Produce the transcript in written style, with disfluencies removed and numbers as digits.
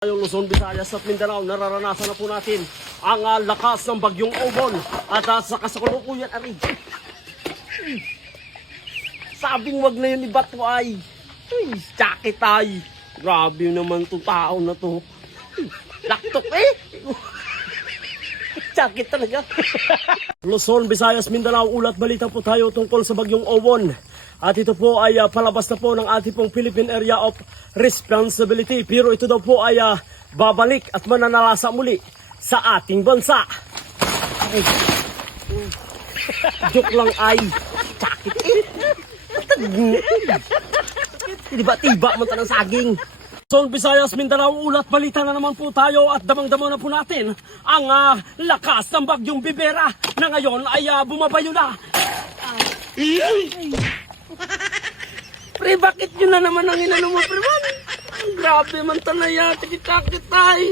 Yung Luzon, Visayas at Mindanao, nararanasan na po natin ang lakas ng bagyong Obon at sa kasalukuyan aray. Sabing wag na yun iba to ay. Jacket ay. Grabe naman itong tao na to. Laktok eh. Jacket talaga. Luzon, Visayas, Mindanao, ulat balita po tayo tungkol sa bagyong Obon. At ito po ay palabas na po ng ating pong Philippine Area of Responsibility. Pero ito daw po ay babalik at mananalasa muli sa ating bansa. Ay. Joke lang ay. Sakit eh. Tiba-tiba man ng saging. Luzon, Visayas, Mindanao, ulat balita na naman po tayo at damang-damo na po natin ang lakas ng bagyong Bibera na ngayon ay bumabayo na. Pre, bakit yun na naman ang inano mo, pre man? Grabe man talaya, tikita-kitay.